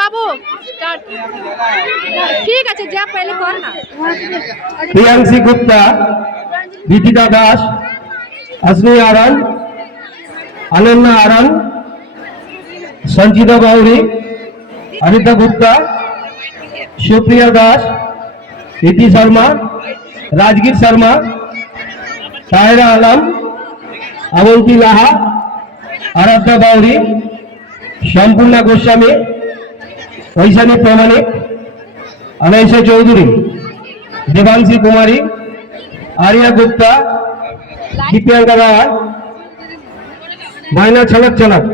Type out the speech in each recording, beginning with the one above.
बाबू ठीक है जा पहले कर ना। प्रियांशी गुप्ता, विदिता दास, अश्विनी आरन, अनन्या आरन, संजीता बाउरी, अनिता गुप्ता, सुप्रिया दास, रीति शर्मा, राजगीर शर्मा, ताहिरा आलम, अवंती लाहा, आराध्या बाउरी, संपूर्णा गोस्वामी, वैशाली प्रामाणिक, अनैशा चौधरी, देवांशी कुमारी, आर्या गुप्ता, दीप्यांका राय, मायना छलक छलक।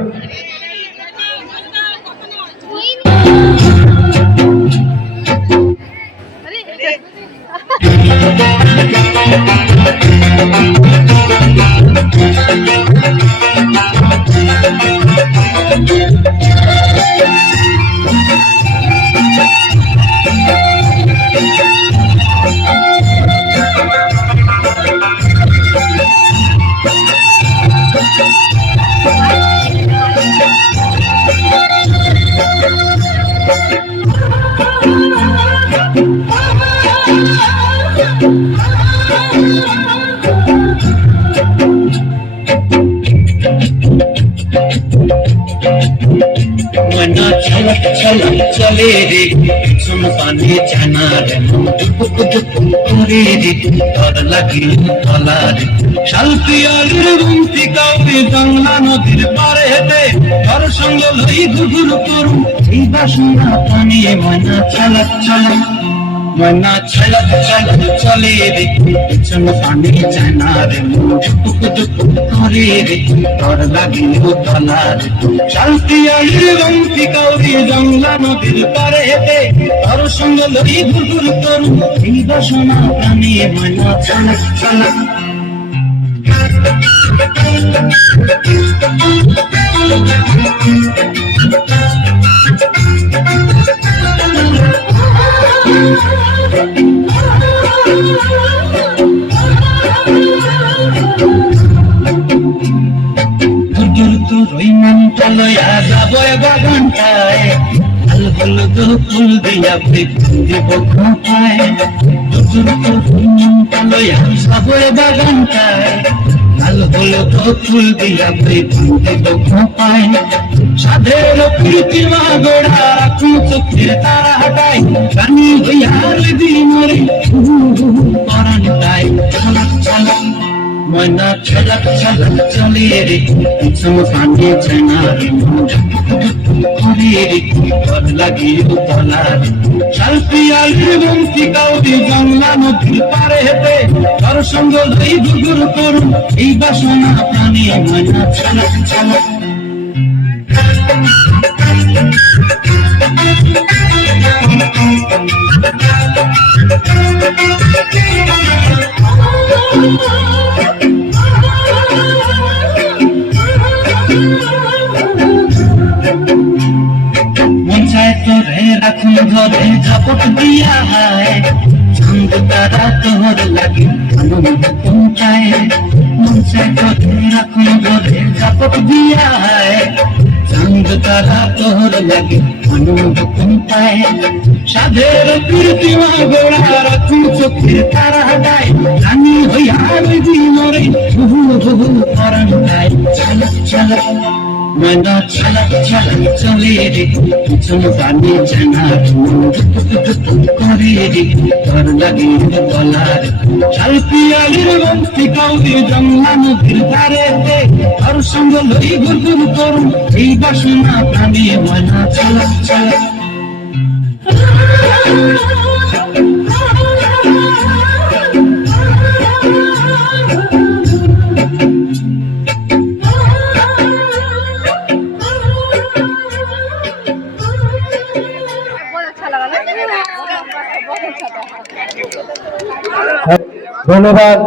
मना छलक छलक चले रे सुन पानी जाना रे दुख दुख करे रे डर लगी तला रे শালপিয়ালির বন্তি কাউরি বাংলা নদীর পারে হেঁটে তার সঙ্গে লই ঘুঘুর করুন এই বাসনা পানি ময়না ছলক ছলক मना छलक छलक चले रे सुन पानी जाना रे दुख दुख करे रे डर लगी तला रे শালপিয়ালির বন্তি কাউরি বাংলা নদীর পারে হেঁটে তার সঙ্গে লই ঘুঘুর করুন এই বাসনা পানি ময়না ছলক ছলক। লয়া যাব বাগানটায় লাল হলুদ ফুল দিয়া দিব খোঁপায় লয়া যাব বাগানটায় লাল হলুদ ফুল দিয়া দিব খোঁপায় সাধের প্রীতিমা গোড়া রাখুন চোখের তারা হাটাই গানি হইয়ার দিনরে পরানটায় ছলক ছলক मना छलक छलक चले रे सुन पानी जाना रे करे रे डर लगी तला रे শালপিয়ালির বন্তি কাউরি বাংলা নদীর পারে হেঁটে তার সঙ্গে লই ঘুঘুর করুন এই বাসনা প্রাণী মনা ছলক ছলক। রাখুন ধরে ঝাপট দিয়া হায় চাঁদ তারা তোর লাগে আনন্দ পৌঁছায় মন চায় ধরে রাখুন ধরে ঝাপট দিয়া হায় চাঁদ তারা তোর লাগে আনন্দ পৌঁছায় সাধের প্রীতিমা গোড়া রাখুন চোখের তারা হাটায় জানি হইয়ার দিনরে বহু বহু পরাণ গায় ছলক ছলক। मना छलक छलक चले रे सुन पानी जाना करे रे डर लगी तला रे শালপিয়ালির বন্তি কাউরি বাংলা নদীর ধারে তার সঙ্গে লই ঘুরঘুর করুন এই বাসনা প্রাণী মনা ছলক ছলক। ধন্যবাদ।